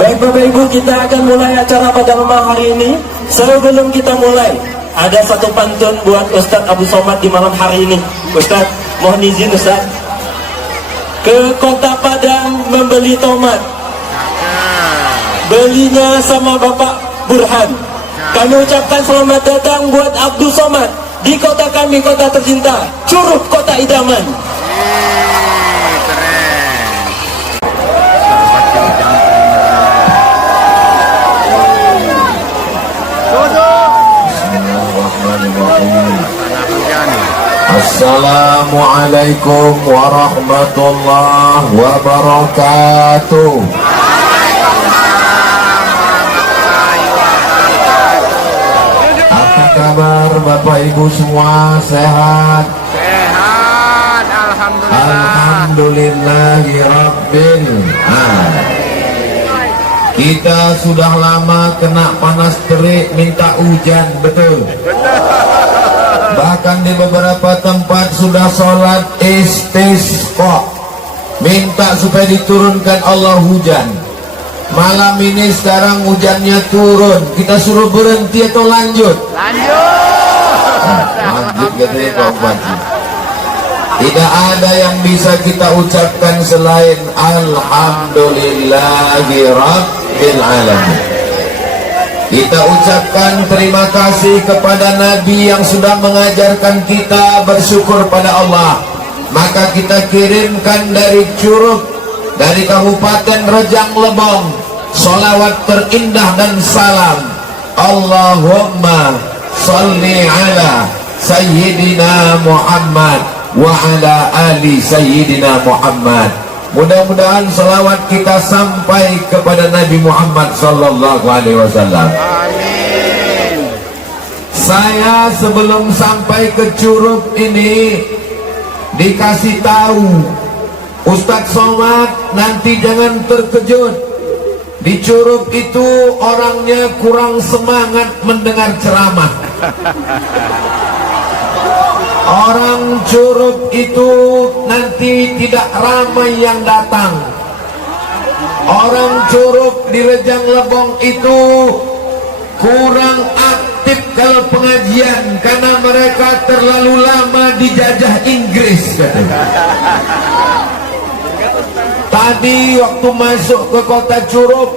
Baik Bapak Ibu, kita akan mulai acara pada malam hari ini. Sebelum kita mulai, ada satu pantun buat Ustadz Abu Somad di malam hari ini. Ustadz, mohon izin Ustadz. Ke kota Padang membeli tomat, belinya sama Bapak Burhan. Kami ucapkan selamat datang buat Abdul Somad di kota kami, kota tercinta, Curug, kota idaman. Assalamualaikum warahmatullahi wabarakatuh. Apa kabar Bapak Ibu semua? Sehat? Sehat, alhamdulillah. Alhamdulillahirabbil alamin. Kita sudah lama kena panas terik minta hujan, betul? Bahkan di beberapa tempat sudah sholat istisqa, minta supaya diturunkan Allah hujan. Malam ini sekarang hujannya turun, kita suruh berhenti atau lanjut? Lanjut katanya Pak Bupati. Tidak ada yang bisa kita ucapkan selain Alhamdulillahirabbil alamin. Kita ucapkan terima kasih kepada Nabi yang sudah mengajarkan kita bersyukur pada Allah. Maka kita kirimkan dari Curug, dari Kabupaten Rejang Lebong, sholawat terindah dan salam. Allahumma salli ala Sayyidina Muhammad wa ala ali Sayyidina Muhammad. Mudah-mudahan salawat kita sampai kepada Nabi Muhammad sallallahu alaihi wasallam. Amin. Saya sebelum sampai ke Curug ini dikasih tahu Ustadz Somad, nanti jangan terkejut. Di Curug itu orangnya kurang semangat mendengar ceramah. Orang Curug itu nanti tidak ramai yang datang. Orang Curug di Rejang Lebong itu kurang aktif kalau pengajian karena mereka terlalu lama dijajah Inggris. Tadi waktu masuk ke kota Curug,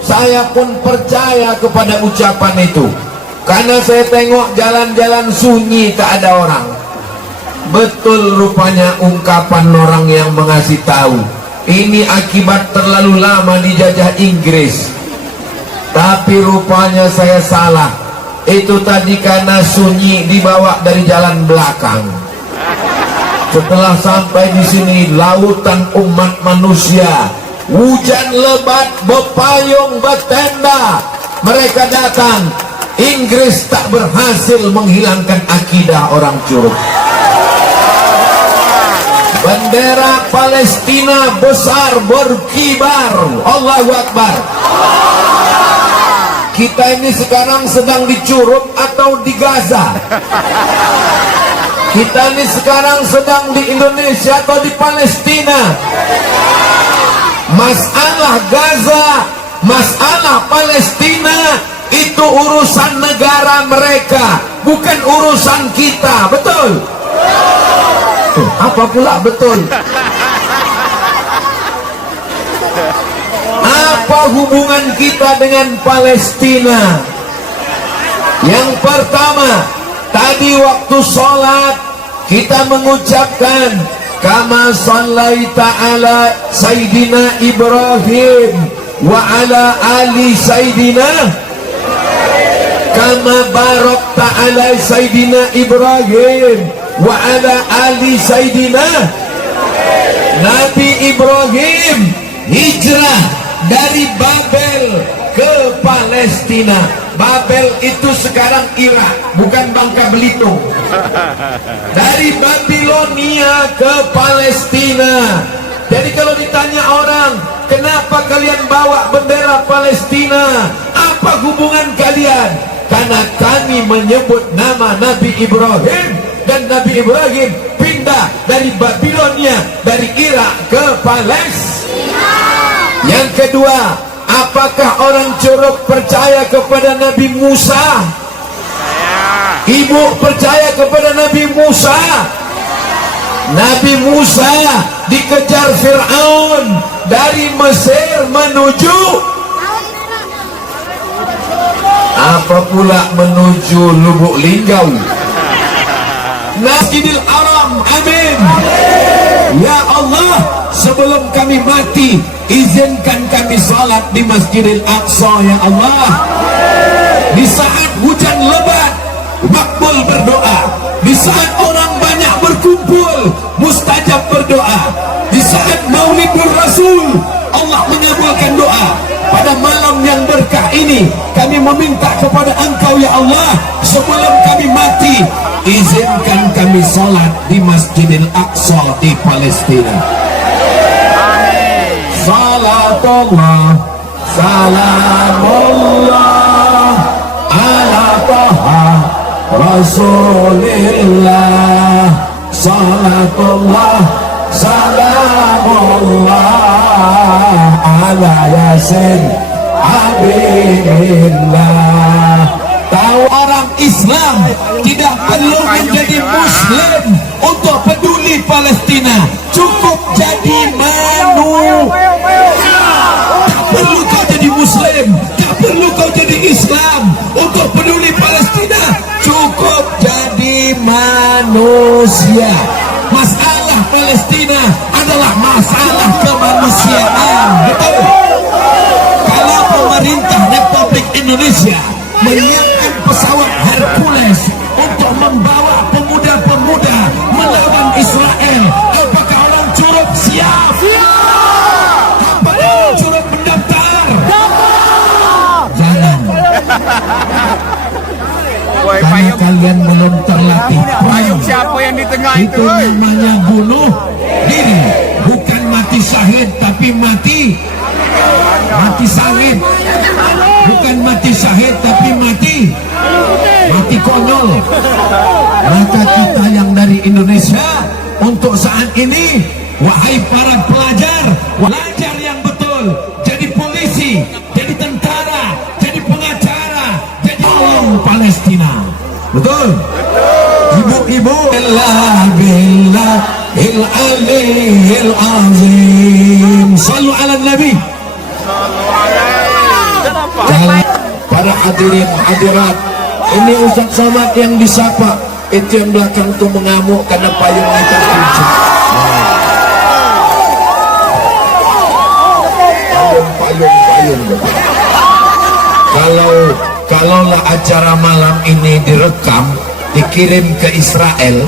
saya pun percaya kepada ucapan itu karena saya tengok jalan-jalan sunyi, tak ada orang. Betul rupanya ungkapan orang yang mengasih tahu. Ini akibat terlalu lama dijajah Inggris. Tapi rupanya saya salah. Itu tadi karena sunyi dibawa dari jalan belakang. Setelah sampai di sini, lautan umat manusia, hujan lebat, bepayung, bertenda, mereka datang. Inggris tak berhasil menghilangkan akidah orang Curug. Bendera Palestina besar berkibar. Allahu Akbar. Kita ini sekarang sedang di Curug atau di Gaza? Kita ini sekarang sedang di Indonesia atau di Palestina? Masalah Gaza, masalah Palestina itu urusan negara mereka, bukan urusan kita, betul? Apa pula betul? Apa hubungan kita dengan Palestina? Yang pertama, tadi waktu sholat kita mengucapkan kama sallaita ala Sayyidina Ibrahim wa ala ali Sayyidina, kama barakta ala Sayyidina Ibrahim wa ala ali Sayyidina. Nabi Ibrahim hijrah dari Babel ke Palestina. Babel itu sekarang Irak, bukan Bangka Belitung. Dari Babilonia ke Palestina. Jadi kalau ditanya orang, kenapa kalian bawa bendera Palestina? Apa hubungan kalian? Karena kami menyebut nama Nabi Ibrahim, dan Nabi Ibrahim pindah dari Babilonia, dari Irak ke Palestina. Yang kedua, Apakah orang Curup percaya kepada Nabi Musa? Ibu percaya kepada Nabi Musa? Nabi Musa dikejar Fir'aun dari Mesir menuju apa pula? Menuju Lubuk Linggau, Masjidil Haram. Amin. Ya Allah, sebelum kami mati, izinkan kami salat di Masjidil Aqsa ya Allah. Di saat hujan lebat, makbul berdoa. Di saat orang banyak berkumpul, mustajab berdoa. Di saat Maulidur Rasul, Allah mengabulkan doa. Pada malam yang berkah ini, kami meminta kepada Engkau ya Allah, sebelum kami mati, izinkan kami salat di Masjidil Aqsa di Palestina. Salatullah, salamullah ala taha Rasulillah. Salatullah, salamullah ala Yasin Habibillah. Tahu orang Islam tidak perlu menjadi Muslim untuk peduli Palestina, cukup jadi manu. Tak perlu kau jadi Muslim, tak perlu kau jadi Islam untuk peduli Palestina, cukup jadi manusia. Masalah Palestina adalah masalah kemanusiaan, betul? Kalau pemerintah Republik Indonesia menyiapkan pesawat Hercules untuk membawa pemuda-pemuda melawan Israel, apakah orang Curup siap? Apakah orang Curup mendaftar? Jangan. Karena kalian belum terlatih Payung siapa yang di tengah itu namanya bunuh diri, bukan mati syahid tapi mati syahid, bukan mati syahid tapi mati konyol. Maka kita yang dari Indonesia untuk saat ini, wahai para pelajar, belajar yang betul, jadi polisi, jadi tentara, jadi pengacara, jadi tolong Palestina. Betul? Ibu-ibu, billahil aliyil azim. Sallu ala Nabi. Para hadirin hadirat, ini Ustaz Somad yang disapa, itu yang belakang tuh mengamuk karena payungnya terkunci. Payung. Kalaulah acara malam ini direkam, dikirim ke Israel,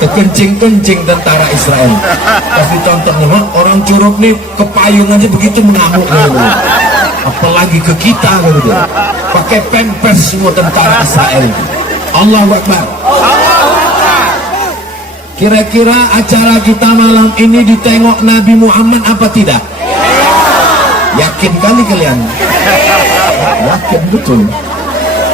kekencing-kencing tentara Israel. Kasih contoh nih, orang Curup nih kepayung aja begitu mengamuk gitu. Apalagi ke kita gitu. Pakai pampers semua tentara Israel. Allahu Akbar. Kira-kira acara kita malam ini ditengok Nabi Muhammad apa tidak? Yakin kali kalian? Yakin betul.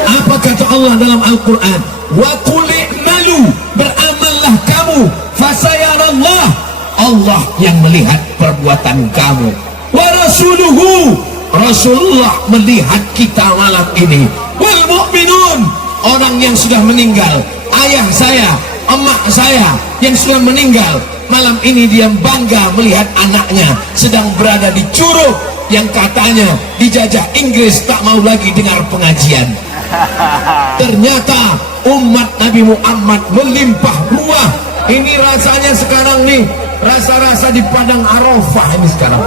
Apa kata Allah dalam Al-Quran? Wa qul i'malu, beramallah kamu, fasayarallah, Allah yang melihat perbuatan kamu. Wa rasuluhu, Rasulullah melihat kita malam ini. Wal mu'minun, orang yang sudah meninggal, ayah saya, emak saya yang sudah meninggal, malam ini dia bangga melihat anaknya sedang berada di Curup yang katanya dijajah Inggris, tak mau lagi dengar pengajian. Ternyata umat Nabi Muhammad melimpah ruah. Ini rasanya sekarang nih, rasa-rasa di Padang Arafah ini sekarang.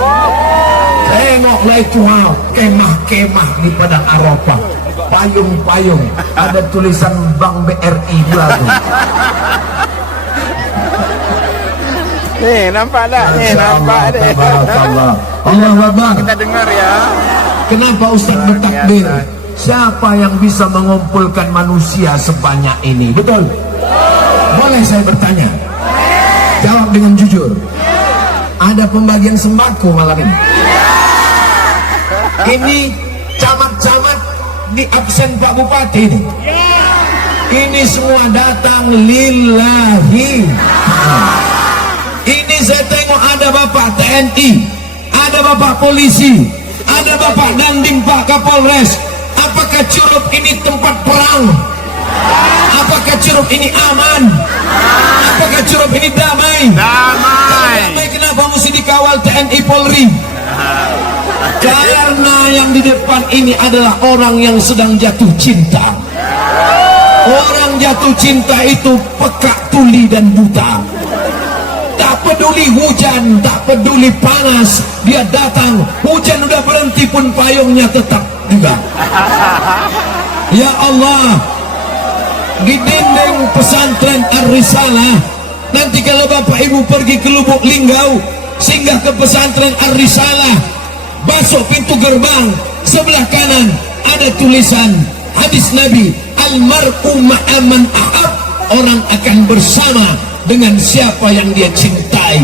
Tengoklah itu, kemah-kemah di Padang Arafah, payung-payung, ada tulisan Bank BRI pula tuh. Nih, nampak tak? Nih, nampak deh. Allah Akbar. Kita dengar ya. Kenapa Ustaz bertakbir? Siapa yang bisa mengumpulkan manusia sebanyak ini? Betul? Boleh saya bertanya? Jawab dengan jujur. Ada pembagian sembako malam ini? Ini camat-camat di absen Pak Bupati ini. Ini semua datang lillahi. Ini saya tengok ada Bapak TNI, ada Bapak polisi, ada Bapak Pak Kapolres, apakah Curup ini tempat perang? Apakah Curup ini aman? Apakah Curup ini damai? Damai, kenapa mesti dikawal TNI Polri? Karena yang di depan ini adalah orang yang sedang jatuh cinta. Orang jatuh cinta itu peka, tuli dan buta. Tak peduli hujan, tak peduli panas, dia datang. Hujan udah berhenti pun payungnya tetap juga. Ya Allah, di dinding pesantren Ar-Risalah, nanti kalau Bapak Ibu pergi ke Lubuk Linggau, singgah ke pesantren Ar-Risalah, masuk pintu gerbang, sebelah kanan ada tulisan hadis Nabi, almar'u ma'aman ahab, orang akan bersama dengan siapa yang dia cintai.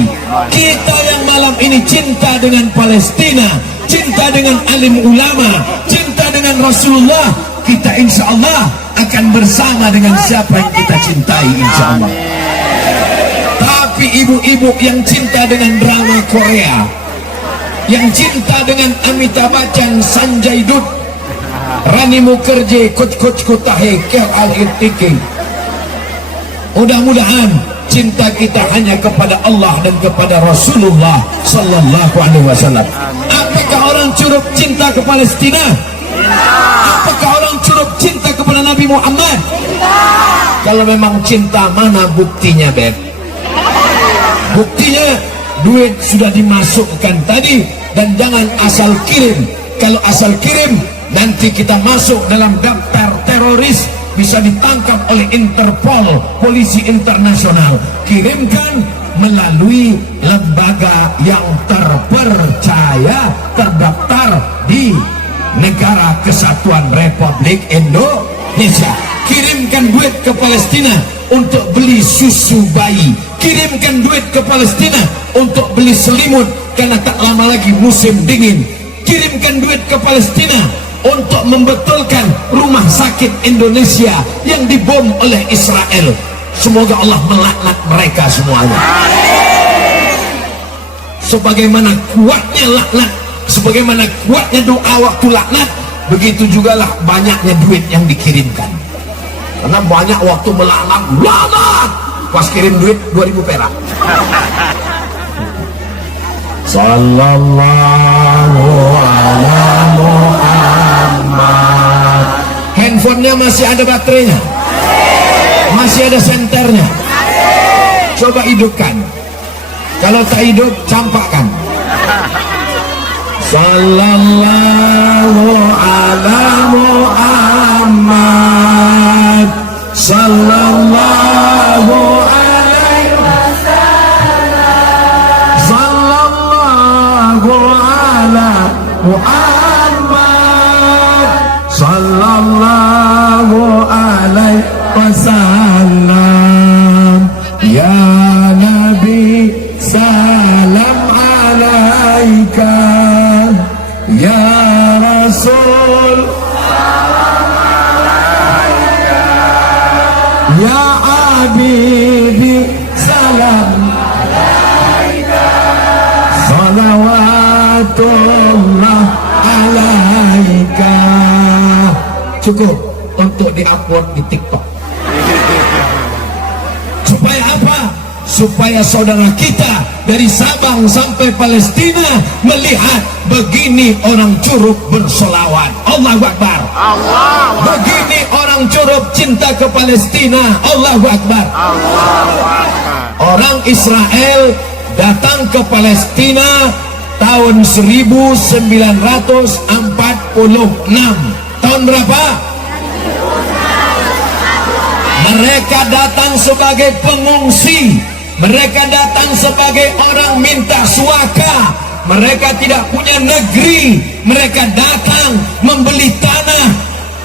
Kita yang malam ini cinta dengan Palestina, cinta dengan alim ulama, cinta dengan Rasulullah, kita insya Allah akan bersama dengan siapa yang kita cintai, insya Allah. Tapi ibu-ibu yang cinta dengan drama Korea, yang cinta dengan Amitabh Bachchan, Sanjay Dutt, Rani Mukherjee, Coach Kutahe, Kel Al-Irtiki, mudah-mudahan cinta kita hanya kepada Allah dan kepada Rasulullah sallallahu alaihi wasallam. Apakah orang Curup cinta ke Palestina? Apakah orang Curup cinta kepada Nabi Muhammad? Kalau memang cinta, mana buktinya, Beb? Buktinya duit sudah dimasukkan tadi, dan jangan asal kirim. Kalau asal kirim, nanti kita masuk dalam daftar teroris, bisa ditangkap oleh Interpol, polisi internasional. Kirimkan melalui lembaga yang terpercaya, terdaftar di Negara Kesatuan Republik Indonesia. Kirimkan duit ke Palestina untuk beli susu bayi. Kirimkan duit ke Palestina untuk beli selimut, karena tak lama lagi musim dingin. Kirimkan duit ke Palestina untuk membetulkan rumah sakit Indonesia yang dibom oleh Israel. Semoga Allah melaknat mereka semuanya. Sebagaimana kuatnya laknat, sebagaimana kuatnya doa waktu laknat, begitu jugalah banyaknya duit yang dikirimkan. Karena banyak waktu melaknat, laknat, pas kirim duit 2000 perak. Sallallahu ala Muhammad. Handphonenya masih ada baterainya? Masih ada senternya? Coba hidupkan. Kalau tak hidup, campakkan. Sallallahu ala Muhammad, sallallahu alaihi wasallam, sallallahu ala Muhammad, sallallahu alaihi wasallam. Ya Nabi, salam alaika. Ya Rasul, salam alaika. Ya Habibi, salam alaika. Salawatullah alaika. Cukup untuk diupload di TikTok. Supaya apa? Supaya saudara kita dari Sabang sampai Palestina melihat begini orang Curup bersolawat. Allahu Akbar. Begini orang Curup cinta ke Palestina. Allahu Akbar. Orang Israel datang ke Palestina tahun 1946. Tahun berapa? Mereka datang sebagai pengungsi. Mereka datang sebagai orang minta suaka. Mereka tidak punya negeri. Mereka datang membeli tanah.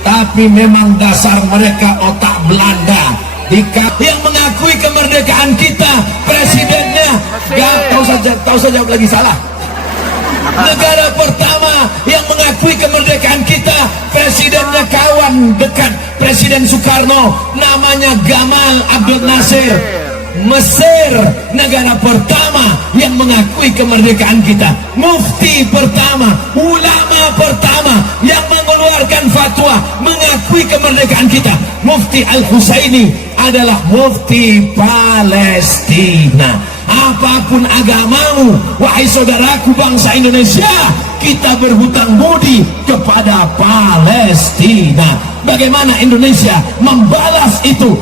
Tapi memang dasar mereka otak Belanda. Yang mengakui kemerdekaan kita, presidennya tahu saja lagi salah. Negara pertama yang mengakui kemerdekaan kita, presidennya kawan dekat Presiden Soekarno, namanya Gamal Abdel Nasir. Mesir, negara pertama yang mengakui kemerdekaan kita. Mufti pertama, ulama pertama yang fatwa mengakui kemerdekaan kita. Mufti Al-Husaini adalah mufti Palestina. Apapun agamamu, wahai saudaraku bangsa Indonesia, kita berhutang budi kepada Palestina. Bagaimana Indonesia membalas itu?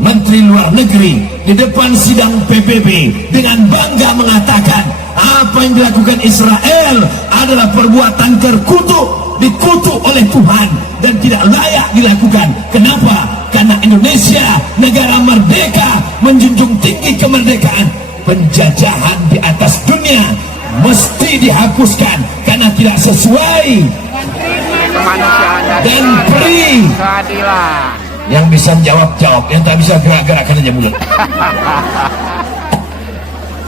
Menteri Luar Negeri di depan sidang PBB dengan bangga mengatakan apa yang dilakukan Israel adalah perbuatan terkutuk, dikutuk oleh Tuhan dan tidak layak dilakukan. Kenapa? Karena Indonesia negara merdeka, menjunjung tinggi kemerdekaan. Penjajahan di atas dunia mesti dihapuskan karena tidak sesuai Kemanusiaan dan pri. keadilan. Yang bisa jawab, yang tak bisa gerak-gerakkan aja mulut.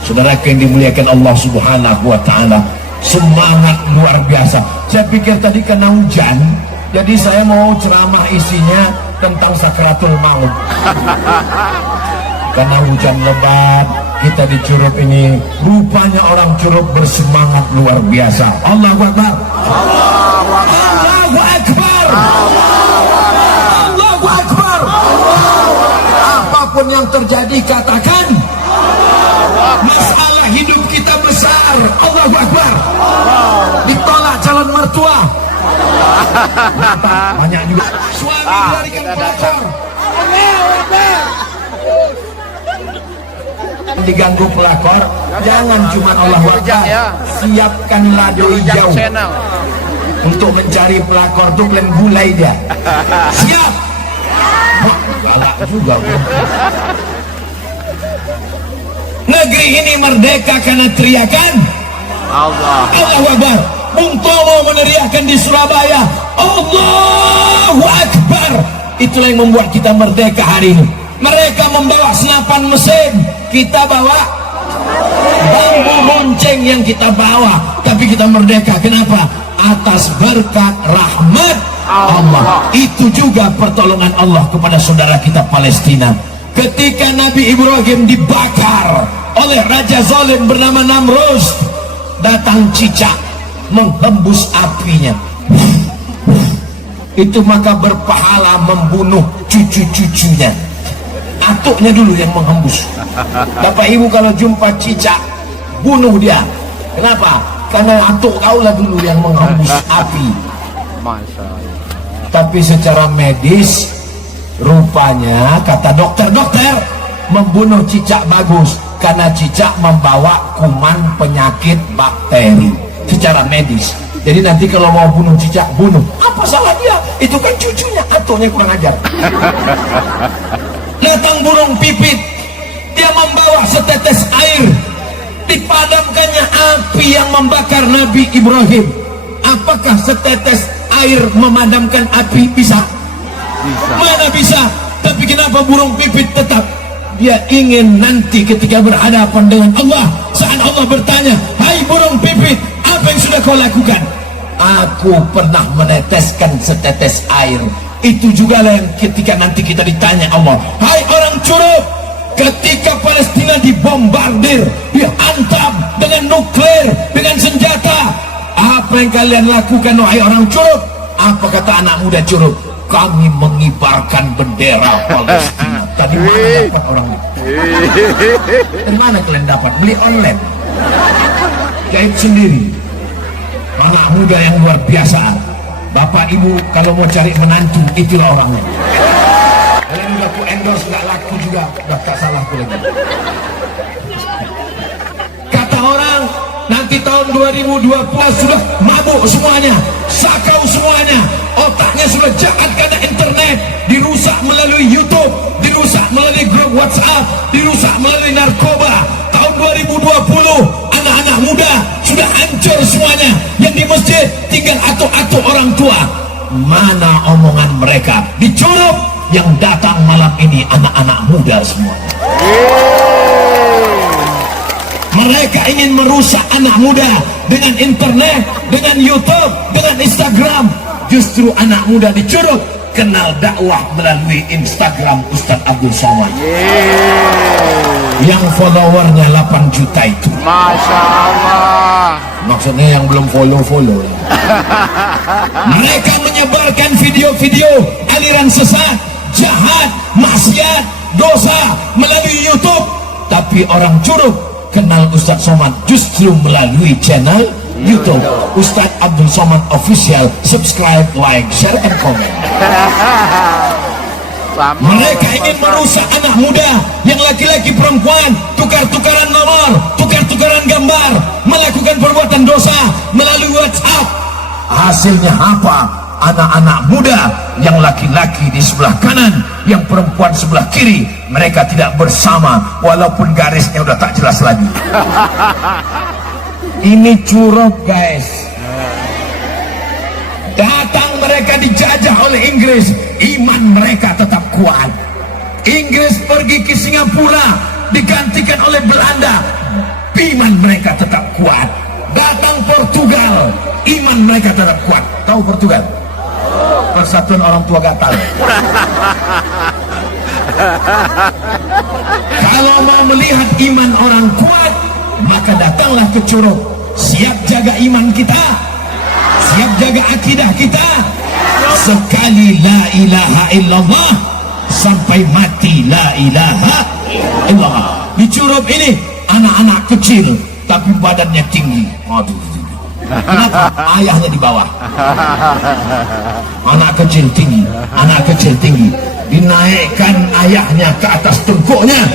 Saudara yang dimuliakan Allah Subhanahu wa Ta'ala, semangat luar biasa. Saya pikir tadi kena hujan, jadi saya mau ceramah isinya tentang sakratul maut. Karena hujan lebat, kita di Curup ini rupanya orang Curup bersemangat luar biasa. Allahu Akbar. Allahu Akbar. Allahu Akbar. Apapun yang terjadi katakan masalah hidup kita besar. Allahu Akbar. Ditolak calon mertua. Banyak juga suami melarikan pelakor. Diganggu pelakor, jangan cuma Allahu Akbar, siapkanlah doi jauh untuk mencari pelakor tuh kalian gulai dia. Siap. Galak juga. Negeri ini merdeka karena teriakan Allahu Akbar. Bung Tomo meneriakkan di Surabaya Allahu Akbar. Itulah yang membuat kita merdeka hari ini. Mereka membawa senapan mesin, kita bawa bambu runcing yang kita bawa, tapi kita merdeka. Kenapa? Atas berkat rahmat Allah. Itu juga pertolongan Allah kepada saudara kita Palestina. Ketika Nabi Ibrahim dibakar oleh raja zalim bernama Namrus, datang cicak menghembus apinya. Itu maka berpahala membunuh cucu-cucunya. Atuknya dulu yang menghembus. Bapak ibu kalau jumpa cicak, bunuh dia. Kenapa? Karena atuk kaulah dulu yang menghembus api. Tapi secara medis, rupanya kata dokter-dokter, membunuh cicak bagus karena cicak membawa kuman penyakit bakteri. Secara medis. Jadi nanti kalau mau bunuh cicak, bunuh. Apa salah dia? Itu kan cucunya, atuknya kurang ajar. Datang burung pipit, dia membawa setetes air, dipadamkannya api yang membakar Nabi Ibrahim. Apakah setetes air memadamkan api? Bisa? Mana bisa? Tapi kenapa burung pipit tetap? Dia ingin nanti ketika berhadapan dengan Allah, saat Allah bertanya, hai burung pipit, apa yang sudah kau lakukan? Aku pernah meneteskan setetes air. Itu juga lah yang ketika nanti kita ditanya Allah, hai orang Curup, ketika Palestina dibombardir, dihantam dengan nuklir, dengan senjata, apa yang kalian lakukan wahai orang Curup? Apa kata anak muda Curup? Kami mengibarkan bendera Palestina. Tadi mana dapat orang itu? Dari mana kalian dapat? Beli online, jahit sendiri. Anak muda yang luar biasa. Bapak ibu kalau mau cari menantu, itulah orangnya. Kalian udah ku endorse, gak laku juga, udah tak salah ku lagi. Kata orang nanti tahun 2020 sudah mabuk semuanya, sakau semuanya, otaknya sudah jahat karena internet, dirusak melalui YouTube, dirusak melalui grup WhatsApp, dirusak melalui narkoba. Tahun 2020 anak-anak muda sudah hancur semuanya. Yang di masjid tinggal atuk-atuk orang tua. Mana omongan mereka di Curup yang datang malam ini anak-anak muda semuanya. Mereka ingin merusak anak muda dengan internet, dengan YouTube, dengan Instagram. Justru anak muda di Curup kenal dakwah melalui Instagram Ustadz Abdul Somad yang followernya 8 juta itu. Masya Allah. Maksudnya yang belum follow ya. Mereka menyebarkan video-video aliran sesat, jahat, maksiat, dosa melalui YouTube. Tapi orang Curug kenal Ustadz Somad justru melalui channel YouTube Ustadz Abdul Somad Official. Subscribe, like, share, and comment. Mereka ingin merusak anak muda yang laki-laki perempuan, tukar-tukaran nomor, tukar-tukaran gambar, melakukan perbuatan dosa melalui WhatsApp. Hasilnya apa? Anak-anak muda yang laki-laki di sebelah kanan, yang perempuan sebelah kiri, mereka tidak bersama walaupun garisnya udah tak jelas lagi. Ini Curug, guys. Datang mereka dijajah oleh Inggris, iman mereka tetap kuat. Inggris pergi ke Singapura, digantikan oleh Belanda, iman mereka tetap kuat. Datang Portugal, iman mereka tetap kuat. Tahu Portugal? Persatuan Orang Tua Gatal. Kalau mau melihat iman orang kuat, maka datanglah ke Curug. Siap jaga iman kita, siap jaga akidah kita. Sekali la ilaha illallah sampai mati la ilaha illallah. Di Curug ini anak-anak kecil tapi badannya tinggi. Aduh, kenapa? Ayahnya di bawah. Anak kecil tinggi, anak kecil tinggi. Dinaikkan ayahnya ke atas tengkuknya,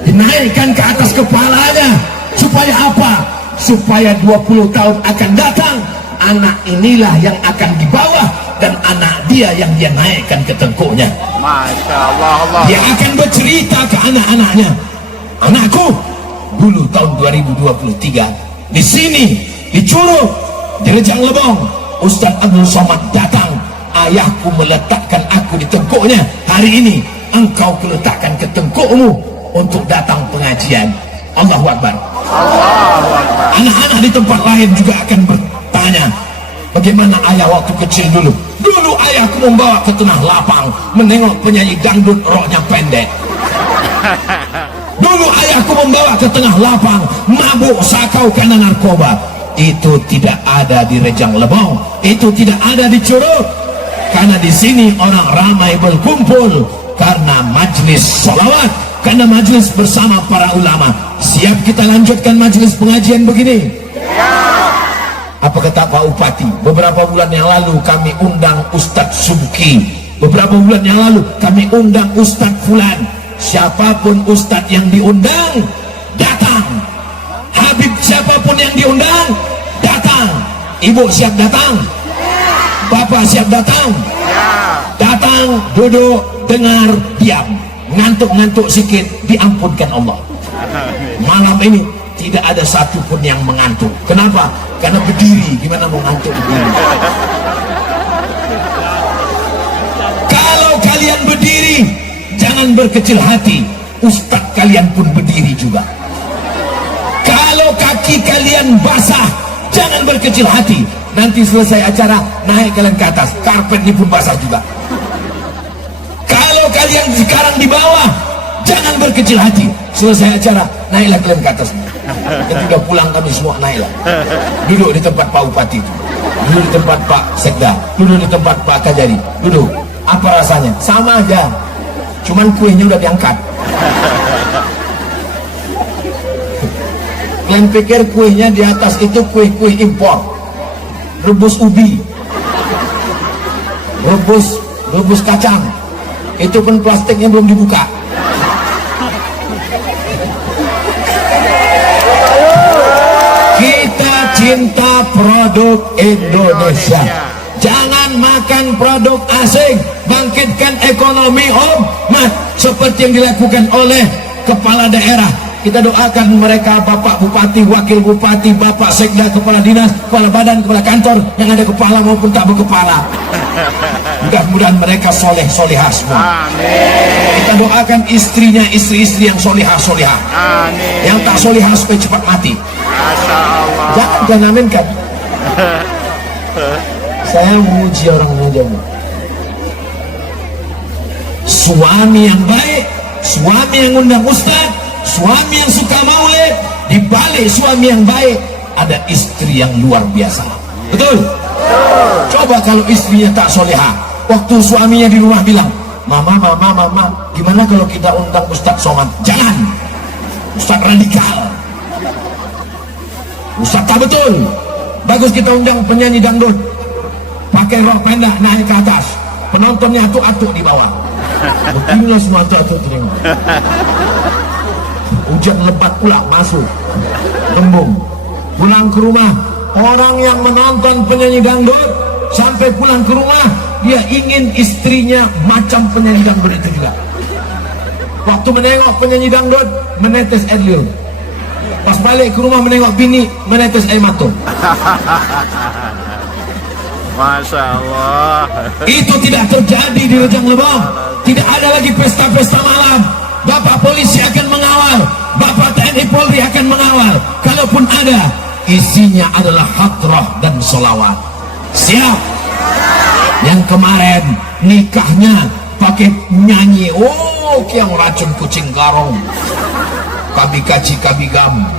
dinaikkan ke atas kepalanya. Supaya apa? Supaya 20 tahun akan datang, anak inilah yang akan dibawa dan anak dia yang dia naikkan ke tengkuknya. Masya Allah, Allah. Dia akan bercerita ke anak-anaknya, anakku, dulu tahun 2023 di sini di Curug, di Rejang Lebong, Ustadz Abdul Somad datang. Ayahku meletakkan aku di tengkuknya. Hari ini engkau letakkan ke tengkukmu untuk datang pengajian. Allahu Akbar. Anak-anak di tempat lain juga akan bertanya, bagaimana ayah waktu kecil dulu? Dulu ayahku membawa ke tengah lapang menengok penyanyi dangdut roknya pendek. Dulu ayahku membawa ke tengah lapang mabuk sakau karena narkoba. Itu tidak ada di Rejang Lebong, itu tidak ada di Curug. Karena di sini orang ramai berkumpul karena majlis sholawat, karena majlis bersama para ulama. Siap kita lanjutkan majlis pengajian begini? Apa kata Pak Upati? Beberapa bulan yang lalu kami undang Ustadz Subki, beberapa bulan yang lalu kami undang Ustadz Fulan. Siapapun Ustadz yang diundang datang. Habib siapapun yang diundang datang. Ibu siap datang? Bapak siap datang? Datang, duduk, dengar, diam. Ngantuk-ngantuk sikit, diampunkan Allah. Malam ini tidak ada satupun yang mengantuk. Kenapa? Karena berdiri. Gimana mau ngantuk berdiri? Kalau kalian berdiri, jangan berkecil hati. Ustadz kalian pun berdiri juga. Kalau kaki kalian basah, jangan berkecil hati. Nanti selesai acara, naik kalian ke atas, karpet ini pun basah juga. Kalau kalian sekarang di bawah, jangan berkecil hati. Selesai acara, naiklah kalian ke atas. Yang sudah pulang kami semua, naiklah. Duduk di tempat Pak Upati itu, duduk di tempat Pak Sekda, duduk di tempat Pak Kajari. Duduk. Apa rasanya? Sama aja, cuman kuenya udah diangkat. Kalian pikir kuenya di atas itu kue-kue impor, rebus ubi, rebus kacang, itu pun plastiknya belum dibuka. Kita cinta produk Indonesia. Jangan makan produk asing. Bangkitkan ekonomi umat seperti yang dilakukan oleh kepala daerah. Kita doakan mereka, Bapak Bupati, Wakil Bupati, Bapak Sekda, Kepala Dinas, Kepala Badan, Kepala Kantor, yang ada kepala maupun tak berkepala. Mudah-mudahan mereka soleh-solehah semua. Amin. Kita doakan istrinya, istri-istri yang solehah-solehah. Amin. Yang tak solehah supaya cepat mati. Masya Allah. Jangan amin kan? Saya memuji orang yang jauh. suami yang baik, suami yang undang ustaz, suami yang suka maulid. Di balik suami yang baik ada istri yang luar biasa. Betul? Coba kalau istrinya tak solehah, waktu suaminya di rumah bilang, mama, gimana kalau kita undang Ustaz Somad? Jangan, Ustaz radikal, Ustaz tak betul. Bagus kita undang penyanyi dangdut, pakai rok pendek naik ke atas, penontonnya atuk-atuk di bawah. Beginilah semua atuk-atuk terima. Hujan lebat pula masuk, tembung. Pulang ke rumah, orang yang menonton penyanyi dangdut sampai pulang ke rumah dia ingin istrinya macam penyanyi dangdut itu juga. Waktu menengok penyanyi dangdut menetes air liur, pas balik ke rumah menengok bini menetes air mata. Masya Allah. Itu tidak terjadi di Rejang Lebong. Tidak ada lagi pesta-pesta malam. Bapak polisi akan mengawal, Bapak TNI Polri akan mengawal. Kalaupun ada, isinya adalah hadrah dan solawat. Siap? Yang kemarin nikahnya pakai nyanyi, oh yang racun kucing garong, kabi kaci kabi gam,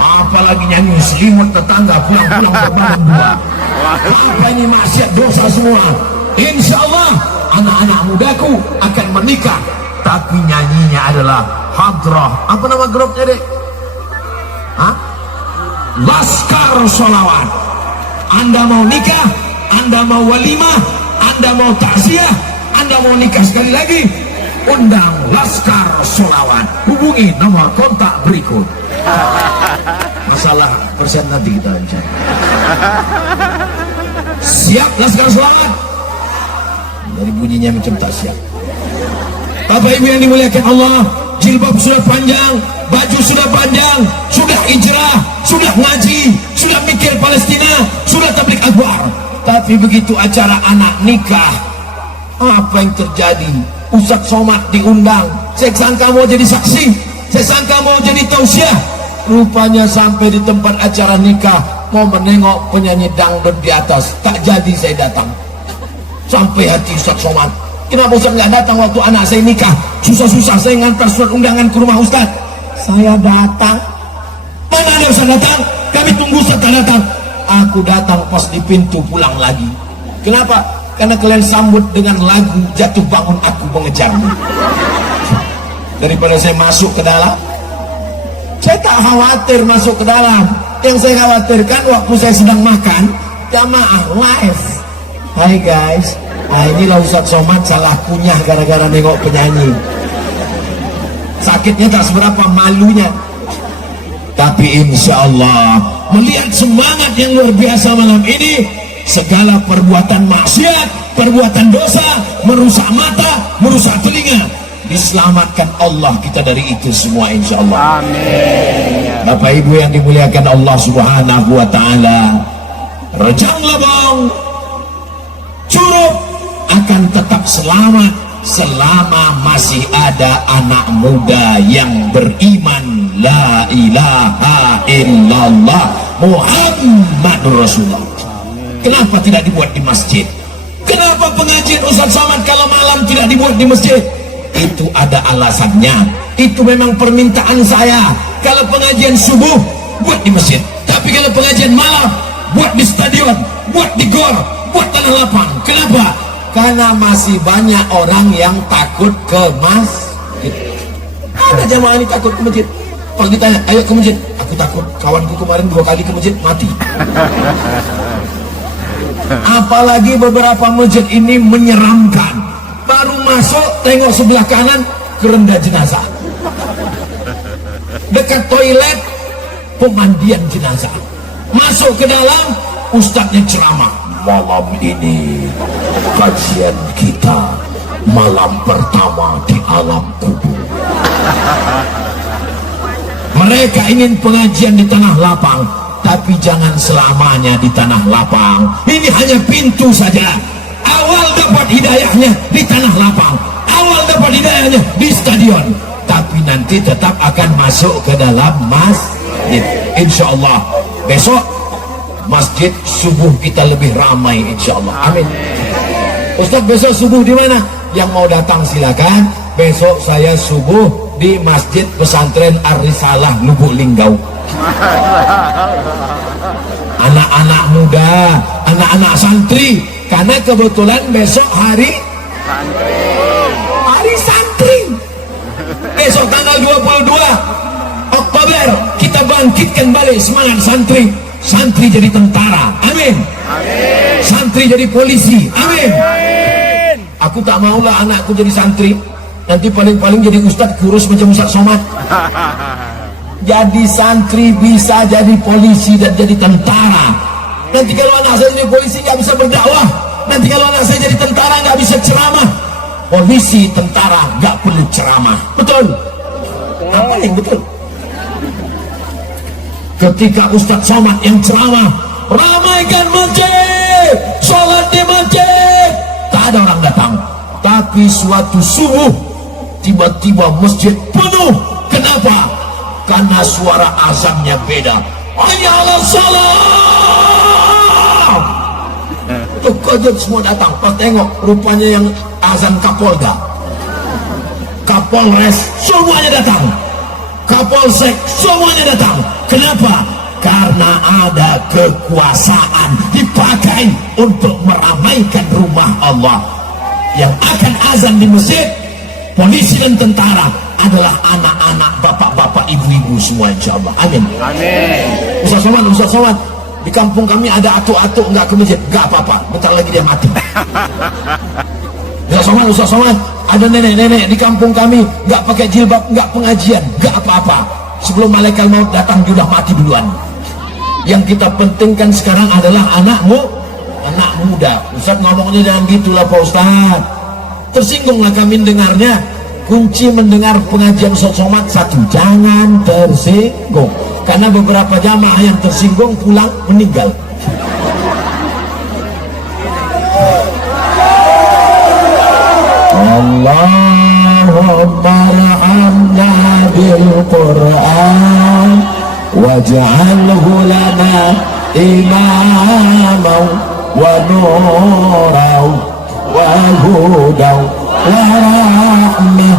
apalagi nyanyi selimut tetangga pulang-pulang berbadan dua. Apa ini maksiat dosa semua. Insya Allah anak-anak mudaku akan menikah, tapi nyanyinya adalah hadrah. Apa nama grupnya dek? Hah? Laskar Sholawat. Anda mau nikah, Anda mau walimah, Anda mau takziah, Anda mau nikah sekali lagi, undang Laskar Sholawat. Hubungi nomor kontak berikut. Masalah persen nanti kita bicara. Siap Laskar Sholawat? Dari bunyinya macam tak siap. Bapak Ibu yang dimuliakan Allah, jilbab sudah panjang, baju sudah panjang, sudah hijrah, sudah ngaji, sudah mikir Palestina, sudah tabligh akbar. Tapi begitu acara anak nikah, apa yang terjadi? Ustaz Somad diundang, saya sangka mau jadi saksi, saya sangka mau jadi tausiah. Rupanya sampai di tempat acara nikah mau menengok penyanyi dangdut di atas, tak jadi saya datang. Sampai hati Ustaz Somad, kenapa Ustaz nggak datang waktu anak saya nikah? Susah-susah saya ngantar surat undangan ke rumah Ustaz. Saya datang. Mana ada Ustaz datang? Kami tunggu Ustaz tak datang. Aku datang pas di pintu pulang lagi. Kenapa? Karena kalian sambut dengan lagu Jatuh Bangun Aku Mengejarmu. Daripada saya masuk ke dalam, saya tak khawatir masuk ke dalam. Yang saya khawatirkan waktu saya sedang makan, jamaah live. Hai guys, nah inilah Ustaz Somad salah kunyah gara-gara nengok penyanyi. Sakitnya tak seberapa, malunya. Tapi insya Allah melihat semangat yang luar biasa malam ini, segala perbuatan maksiat, perbuatan dosa, merusak mata, merusak telinga, diselamatkan Allah kita dari itu semua insya Allah. Amin. Bapak Ibu yang dimuliakan Allah Subhanahu wa Ta'ala, Rejang Lebong, Curup akan tetap selamat selama masih ada anak muda yang beriman la ilaha illallah Muhammadur Rasulullah. Kenapa tidak dibuat di masjid? Kenapa pengajian Ustaz Somad kalau malam tidak dibuat di masjid? Itu ada alasannya. Itu memang permintaan saya. Kalau pengajian subuh buat di masjid, tapi kalau pengajian malam buat di stadion, buat di gor, buat tanah lapang. Kenapa? Karena masih banyak orang yang takut ke masjid. Ada jamaah ini takut ke masjid. Kalau ditanya, ayo ke masjid, aku takut. Kawanku kemarin 2 kali ke masjid mati. Apalagi beberapa masjid ini menyeramkan. Baru masuk tengok sebelah kanan kerenda jenazah. Dekat toilet pemandian jenazah. Masuk ke dalam ustadznya ceramah. Malam ini kajian kita malam pertama di alam kubur. Mereka ingin pengajian di tanah lapang, tapi jangan selamanya di tanah lapang. Ini hanya pintu saja. Awal dapat hidayahnya di tanah lapang, awal dapat hidayahnya di stadion, tapi nanti tetap akan masuk ke dalam masjid. Insya Allah besok masjid subuh kita lebih ramai insya Allah. Amin. Ustaz besok subuh di mana? Yang mau datang silakan. Besok saya subuh di Masjid Pesantren Ar-Risalah Lubuk Linggau. Anak-anak muda, anak-anak santri, karena kebetulan besok hari santri. Besok tanggal 22 Oktober kita bangkitkan balik semangat santri. Santri jadi tentara, amin. Santri jadi polisi, amin. Aku tak maulah anakku jadi santri, nanti paling-paling jadi ustadz kurus macam Ustadz Somad. Jadi santri bisa jadi polisi dan jadi tentara. Nanti kalau anak saya jadi polisi nggak bisa berdakwah. Nanti kalau anak saya jadi tentara nggak bisa ceramah. Polisi, tentara nggak perlu ceramah, betul? Apa yang betul? Ketika Ustadz Somad yang ceramah, ramaikan masjid, sholat di masjid, tak ada orang datang. Tapi suatu subuh tiba-tiba masjid penuh. Kenapa? Karena suara azannya beda. Hayya 'alas salam. Kaget semua datang. Pas tengok rupanya yang azan Kapolda, Kapolres, semuanya datang. Kapolsek, semuanya datang. Kenapa? Karena ada kekuasaan dipakai untuk meramaikan rumah Allah. Yang akan azan di masjid, polisi dan tentara adalah anak-anak, bapak-bapak, ibu-ibu semua, insya Allah. Amin. Amin. Ustaz Somad, di kampung kami ada atuk-atuk nggak ke masjid, nggak apa-apa, bentar lagi dia mati. Ustaz Somad, ada nenek-nenek di kampung kami nggak pakai jilbab, nggak pengajian, nggak apa-apa. Sebelum malaikat maut datang dia udah mati duluan. Yang kita pentingkan sekarang adalah anak muda. Ustaz ngomongnya jangan gitulah Pak Ustaz. Tersinggunglah kami dengarnya. Kunci mendengar pengajian Ustaz Somad satu, jangan tersinggung. Karena beberapa jamaah yang tersinggung pulang meninggal. Allahumma ra'amna bil Qur'an waj'alhu lana imaman wa nuran wa hudan wa rahmah.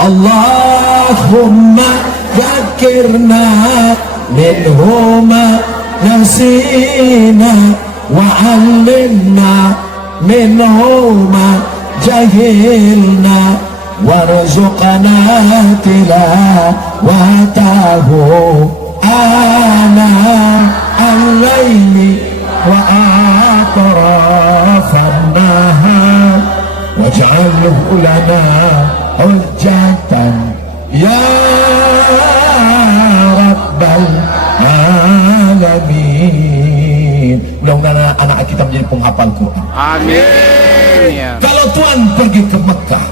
Allahumma dzakirna minhuma nasina wa 'allimna minhuma jahilna warzuqna tilawatahu ana al-laili wa atrafan nahar waj'alhu lana hujjatan ya rabbal alamin. Mudah-mudahan anak kita menjadi penghafal Quran. Amin. Kalau Tuhan pergi ke Mekah,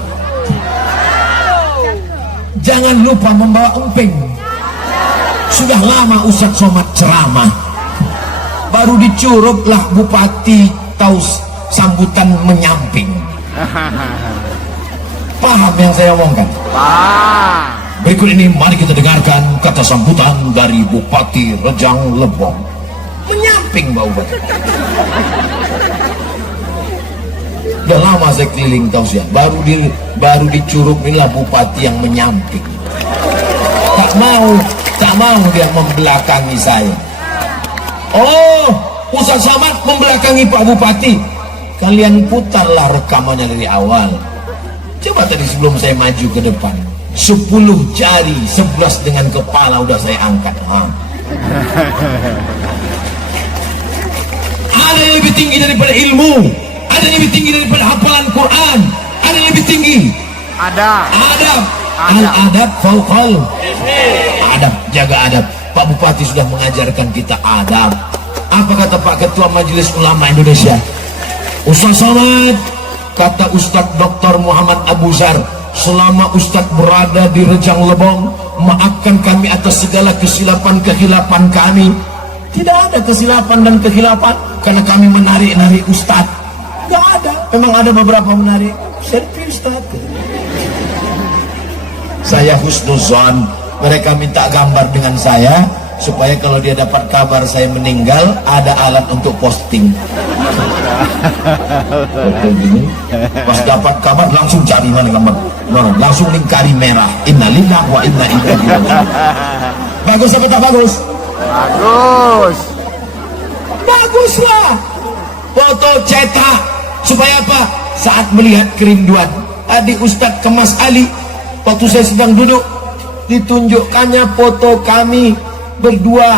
jangan lupa membawa emping. Sudah lama Ustadz Somad ceramah, baru dicuruplah Bupati tahu sambutan menyamping. Paham yang saya omongkan? Paham. Berikut ini mari kita dengarkan kata sambutan dari Bupati Rejang Lebong. Menyamping bau bapak. Udah lama saya keliling tausiah, baru dicurup inilah bupati yang menyamping. Tak mau dia membelakangi saya. Oh, Ustaz Somad membelakangi Pak Bupati. Kalian putarlah rekamannya dari awal. Coba tadi sebelum saya maju ke depan, 10 jari 11 dengan kepala udah saya angkat. Ada yang lebih tinggi daripada ilmu, ada yang lebih tinggi daripada hafalan Quran, ada yang lebih tinggi. Adab. Al-adab fauqal adab, jaga adab. Pak Bupati sudah mengajarkan kita adab. Apa kata Pak Ketua Majelis Ulama Indonesia? Ustaz Somad, kata Ustaz Dr. Muhammad Abu Zar, selama Ustaz berada di Rejang Lebong, maafkan kami atas segala kesilapan-kehilapan kami. Tidak ada kesilapan dan kehilapan karena kami menarik-narik Ustaz. Gak ada. Memang ada beberapa menarik selfie Ustaz. Saya husnuzon, mereka minta gambar dengan saya supaya kalau dia dapat kabar saya meninggal ada alat untuk posting. Betul gini. Pas dapat kabar langsung cari mana gambar. Langsung lingkari merah. Innalillahi wa inna ilaihi raji'un. Bagus apa tak bagus? Bagus. Baguslah. Foto cetak supaya apa? Saat melihat kerinduan. Tadi Ustadz Kemas Ali waktu saya sedang duduk ditunjukkannya foto kami berdua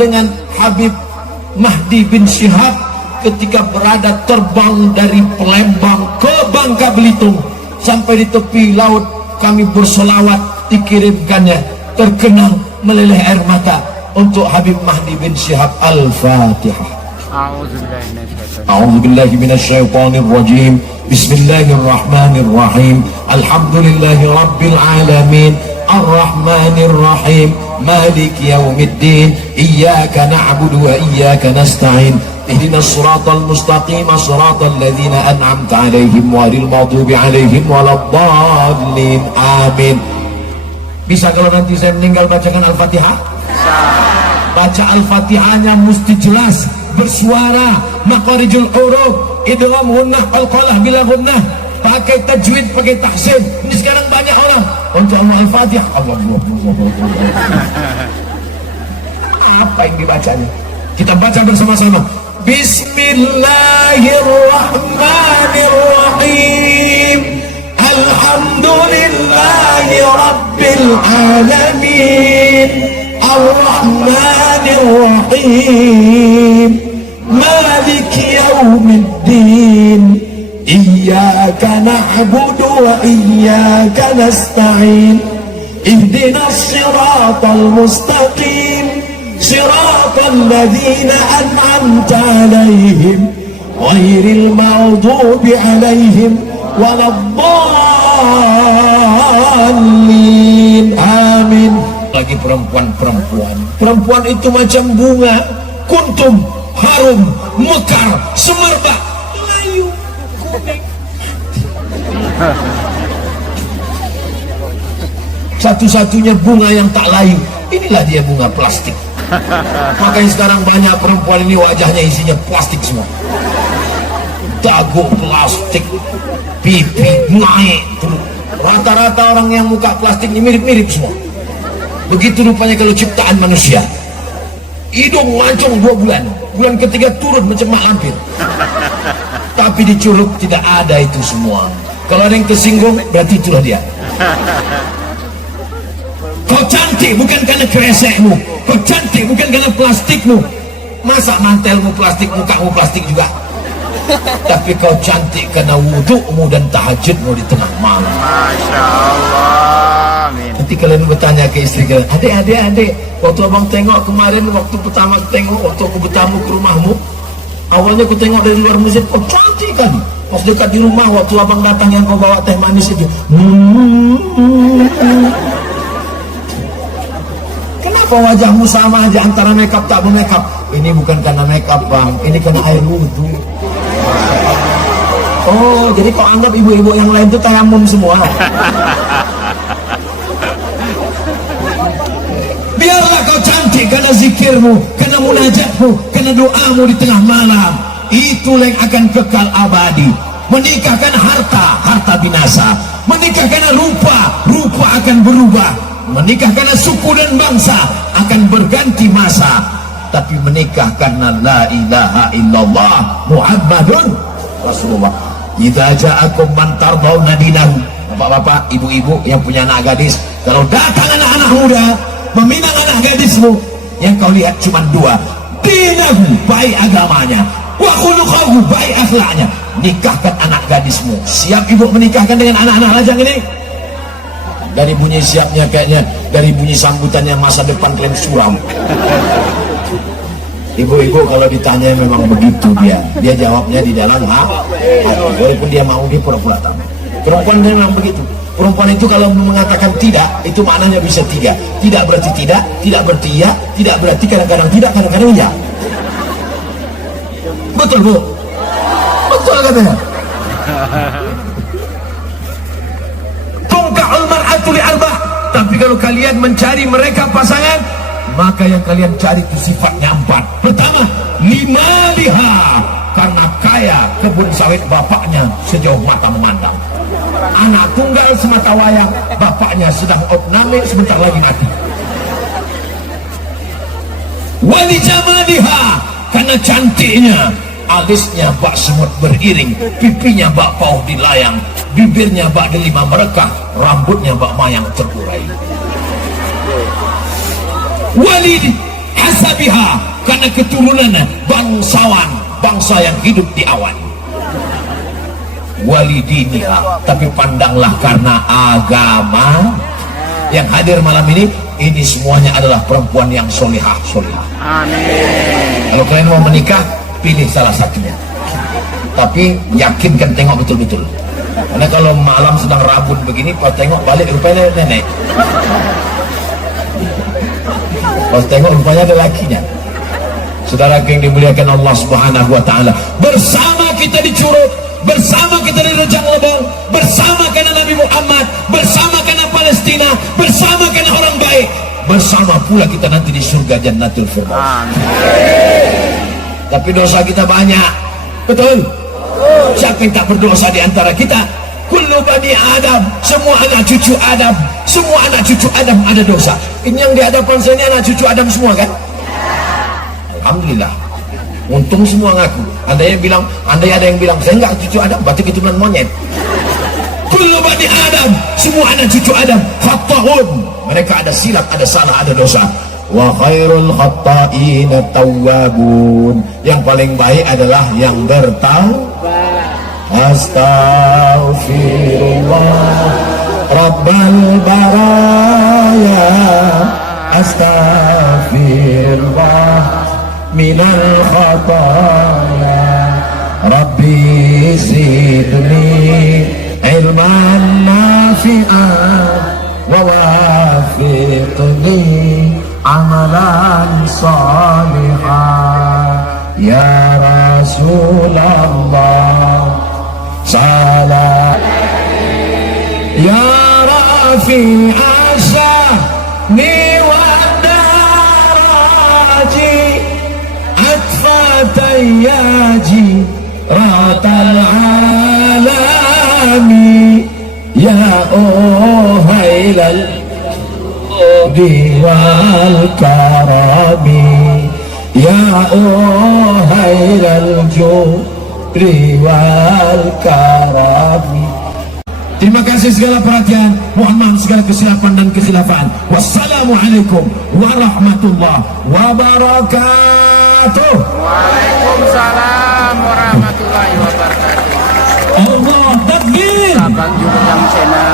dengan Habib Mahdi bin Syihab ketika berada terbang dari Palembang ke Bangka Belitung sampai di tepi laut kami bersolawat dikirimkannya terkenang meleleh air mata untuk Habib Mahdi bin Syihab. Al-Fatihah. أعوذ بالله من الشيطان الرجيم بسم الله الرحمن الرحيم الحمد لله رب العالمين الرحمن الرحيم مالك يوم الدين إياك نعبد وإياك نستعين اهدنا الصراط المستقيم صراط الذين أنعمت عليهم غير المغضوب عليهم ولا الضالين آمين. Bisa kalau nanti saya meninggal bacakan Al-Fatihah? Baca Al-Fatihahnya mesti jelas, bersuara, makharijul huruf, idgham gunnah, qalqalah bila gunnah, pakai tajwid, pakai tahsin. Ini sekarang banyak orang untuk Al-Fatihah. Apa yang dibacanya? Kita baca bersama-sama. Bismillahirrahmanirrahim. Alhamdulillahi rabbil alamin. Ar-Rahmanir-Rahim. Malik yaumiddin. Iyyaka na'budu wa iyyaka nasta'in. Ihdinas siratal mustaqim. Siratal ladzina an'amta 'alaihim ghairil maghdubi 'alaihim waladdallin. Amin. Lagi perempuan itu macam bunga kuntum, harum, mekar, semerbak, layu, kuning. Satu-satunya bunga yang tak layu, inilah dia bunga plastik. Makanya sekarang banyak perempuan ini wajahnya isinya plastik semua. Dagu plastik, pipi naik. Rata-rata orang yang muka plastiknya mirip-mirip semua. Begitu rupanya kalau ciptaan manusia. Hidung lancong 2 bulan, bulan ketiga turun macam mak lampir. Tapi di Curug tidak ada itu semua. Kalau ada yang tersinggung berarti itulah dia. Kau cantik bukan karena kresekmu, kau cantik bukan karena plastikmu. Masa mantelmu plastik, mukamu plastik juga. Tapi kau cantik karena wudukmu dan tahajudmu di tengah malam. Masya Allah. Amin. Nanti kalian bertanya ke istri kalian, adik, waktu abang tengok kemarin, waktu pertama tengok, waktu aku bertamu ke rumahmu, awalnya aku tengok dari luar masjid, oh cantik kan. Pas dekat di rumah, waktu abang datang yang kau bawa teh manis itu, kenapa wajahmu sama aja antara makeup tak bermakeup? Ini bukan karena makeup bang, ini karena air wudhu. Oh, jadi kau anggap ibu-ibu yang lain itu tayamum semua? Biarlah kau cantik karena zikirmu, karena munajatmu, karena doamu di tengah malam. Itulah yang akan kekal abadi. Menikah karena harta, harta binasa. Menikah karena rupa, rupa akan berubah. Menikah karena suku dan bangsa akan berganti masa. Tapi menikah karena la ilaha illallah Muhammadun Rasulullah. Idza ja'akum man tardawna dinahu. Bapak-bapak, ibu-ibu yang punya anak gadis, kalau datang anak-anak muda meminang anak gadismu, yang kau lihat cuma 2, dinahu, baik agamanya, wa khuluquhu, baik akhlaknya. Nikahkan anak gadismu. Siap ibu menikahkan dengan anak-anak lajang ini? Dari bunyi siapnya kayaknya dari bunyi sambutannya masa depan kalian suram. Ibu-ibu kalau ditanya memang begitu dia jawabnya di dalam hati. Walaupun dia mau dia pura-pura tahu. Perempuan memang begitu. Perempuan itu kalau mengatakan tidak, itu maknanya bisa 3. Tidak berarti tidak, tidak berarti iya, tidak berarti kadang-kadang tidak, kadang-kadang iya. Betul bu? Betul katanya. Tungka'ul mar'atu li arbah. Tapi kalau kalian mencari mereka pasangan, maka yang kalian cari itu sifatnya 4. Pertama, 5 liha, karena kaya kebun sawit bapaknya sejauh mata memandang. Anak tunggal semata wayang, bapaknya sedang opname sebentar lagi mati. Wali jamaliha, karena cantiknya, alisnya bak semut beriring, pipinya bak pauh dilayang, bibirnya bak delima merekah, rambutnya bak mayang terurai. Wali hasabiha, karena keturunannya bangsawan, bangsa yang hidup di awan. Wali diniha, tapi pandanglah karena agama. Yang hadir malam ini semuanya adalah perempuan yang solihah. Amin. Kalau kalian mau menikah, pilih salah satunya, tapi yakinkan tengok betul-betul. Karena kalau malam sedang rabun begini, pas tengok balik rupanya nenek, pas tengok rupanya ada lakinya. Saudara yang dimuliakan Allah Subhanahu wa taala, bersama kita di Curug, bersama kita di Rejang Lebong, bersama karena Nabi Muhammad, bersama karena Palestina, bersama karena orang baik, bersama pula kita nanti di surga Jannatul Firdaus. Tapi dosa kita banyak, betul? Siapa yang tak berdosa di antara kita? Kullu bani Adam, semua anak cucu Adam, semua anak cucu Adam ada dosa. Ini yang di hadapan saya ini anak cucu Adam semua kan? Alhamdulillah, untung semua ngaku. Andai ada yang bilang saya enggak cucu Adam, berarti keturunan monyet. Kullu bani Adam, semua anak cucu Adam khata'un, mereka ada silap, ada salah, ada dosa. Wa khairul khatta'ina tawwabun, yang paling baik adalah yang bertaubat. Astaghfirullah Rabbal baraya, astaghfirullah minal khataya, Rabbi zidni ilman nafi'an wa wafiqni amalan salihah. Ya Rasulullah salam, ya Rafi asyani wa daraji, atfatayyaji ratal alami, ya uhailal wal karami, ya uhailal juri wal karami. Terima kasih segala perhatian, mohon maaf segala kesilapan dan kekhilafan. Wassalamualaikum warahmatullahi wabarakatuh. Waalaikumsalam warahmatullahi wabarakatuh. Allah takbir. Sabang Jurang Sena